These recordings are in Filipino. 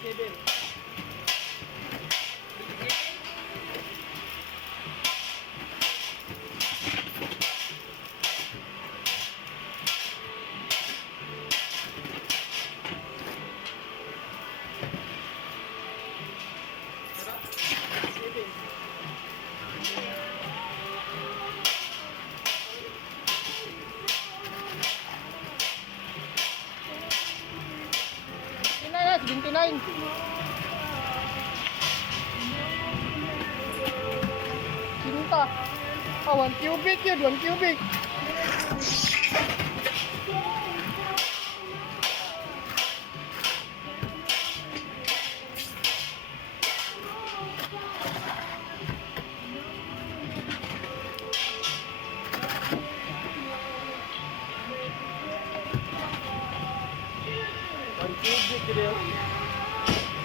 29. Cinta. Oh, 1 cubic yun, 1 cubic.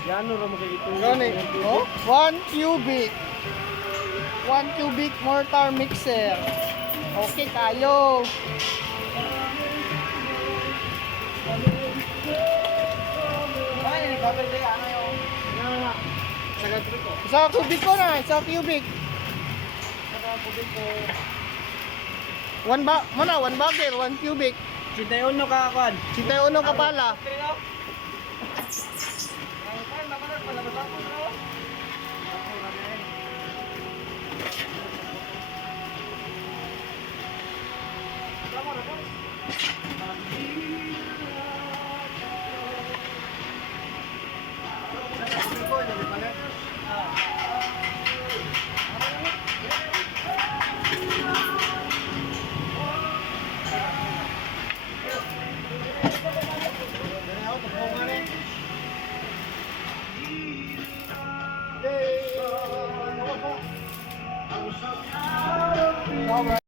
Yan ora mo kay ito. Gani, oh, 1 cubic. 1 cubic mortar mixer. Okay tayo. Ay, babay day ano yung. Nga. Sagad ko. Isa cubic ko na, isa cubic. Sagad ko. 1 ba, muna 1 bagel, 1 cubic. Sintay uno ka kwan. Sintay uno ka pala.